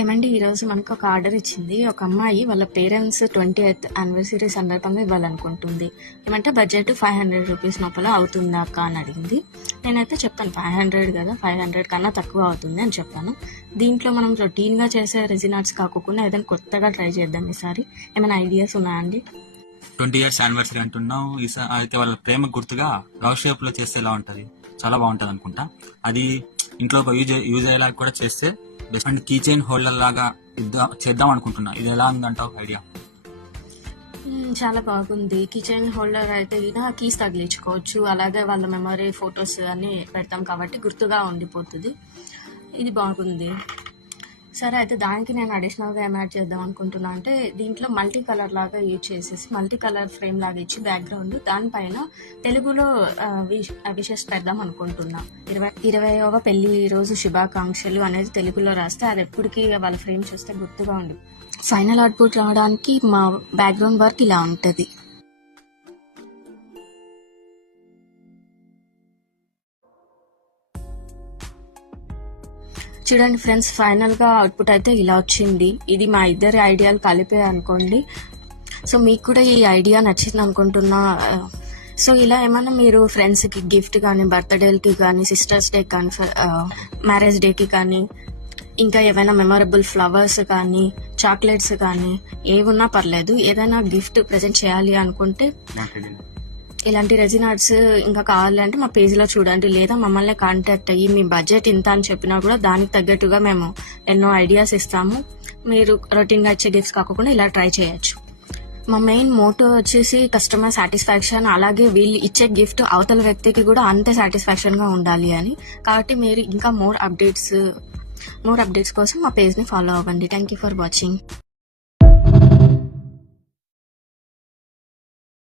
ఏమండి, ఈరోజు మనకు ఒక ఆర్డర్ ఇచ్చింది ఒక అమ్మాయి. వాళ్ళ పేరెంట్స్ 20th యానివర్సరీ సందర్భంగా ఇవ్వాలనుకుంటుంది. ఏమంటే బడ్జెట్ 500 రూపీస్ లోపల అవుతుందా అక్క అని అడిగింది. నేనైతే చెప్పాను 500 కదా, 500 కన్నా తక్కువ అవుతుంది అని చెప్పాను. దీంట్లో మనం రొటీన్గా చేసే రెజిన్ ఆర్ట్స్ కాకుండా ఏదైనా కొత్తగా ట్రై చేద్దాం ఈసారి. ఏమైనా ఐడియాస్ ఉన్నాయండి? 20 years యానివర్సరీ అంటున్నావు. అయితే వాళ్ళ ప్రేమ గుర్తుగా లవ్ షేప్ లో చేస్తే ఎలా ఉంటది? చాలా బాగుంటది అనుకుంటా. అది ఇంట్లో యూజ్ అయ్యేలా కూడా చేస్తే best. And key chain holder లాగా చేద్దాం అనుకుంటున్నా. ఇది ఎలా ఉందంటావు ఐడియా? చాలా బాగుంది. కిచెన్ హోల్డర్ అయితే కీస్ తగిలించుకోవచ్చు. అలాగే వాళ్ళ మెమరీ ఫొటోస్ అన్ని పెడతాం కాబట్టి గుర్తుగా ఉండిపోతుంది. ఇది బాగుంది. సరే, అయితే దానికి నేను అడిషనల్గా ఏం యాడ్ చేద్దాం అనుకుంటున్నా అంటే, దీంట్లో మల్టీ కలర్ లాగా యూజ్ చేసేసి మల్టీ కలర్ ఫ్రేమ్ లాగా ఇచ్చి బ్యాక్గ్రౌండ్ దానిపైన తెలుగులో విషెస్ పెడదాం అనుకుంటున్నా. 20వ పెళ్లి రోజు శుభాకాంక్షలు అనేది తెలుగులో రాస్తే అది ఎప్పటికీ వాళ్ళ ఫ్రేమ్ చూస్తే గుర్తుగా ఉంది. ఫైనల్ అవుట్పుట్ రావడానికి మా బ్యాక్గ్రౌండ్ వర్క్ ఇలా ఉంటుంది. చూడండి ఫ్రెండ్స్, ఫైనల్గా అవుట్పుట్ అయితే ఇలా వచ్చింది. ఇది మా ఇద్దరి ఐడియాలు కలిపే అనుకోండి. సో మీకు కూడా ఈ ఐడియా నచ్చింది అనుకుంటున్నా. సో ఇలా ఏమైనా మీరు ఫ్రెండ్స్కి గిఫ్ట్ కానీ, బర్త్డేకి కానీ, సిస్టర్స్ డే కానీ, మ్యారేజ్ డేకి కానీ, ఇంకా ఏమైనా మెమరబుల్ ఫ్లవర్స్ కానీ, చాక్లెట్స్ కానీ ఏమున్నా పర్లేదు, ఏదైనా గిఫ్ట్ ప్రెజెంట్ చేయాలి అనుకుంటే ఇలాంటి రెజిన్ ఆర్ట్స్ ఇంకా కావాలంటే మా పేజ్లో చూడండి, లేదా మమ్మల్ని కాంటాక్ట్ అయ్యి మీ బడ్జెట్ ఇంత అని చెప్పినా కూడా దానికి తగ్గట్టుగా మేము ఎన్నో ఐడియాస్ ఇస్తాము. మీరు రొటీన్గా ఇచ్చే గిఫ్ట్స్ కాకుండా ఇలా ట్రై చేయొచ్చు. మా మెయిన్ మోటో వచ్చేసి కస్టమర్ సాటిస్ఫాక్షన్, అలాగే వీళ్ళు ఇచ్చే గిఫ్ట్ అవతల వ్యక్తికి కూడా అంతే సాటిస్ఫాక్షన్గా ఉండాలి అని. కాబట్టి మీరు ఇంకా మోర్ అప్డేట్స్ కోసం మా పేజ్ని ఫాలో అవ్వండి. Thank you for watching.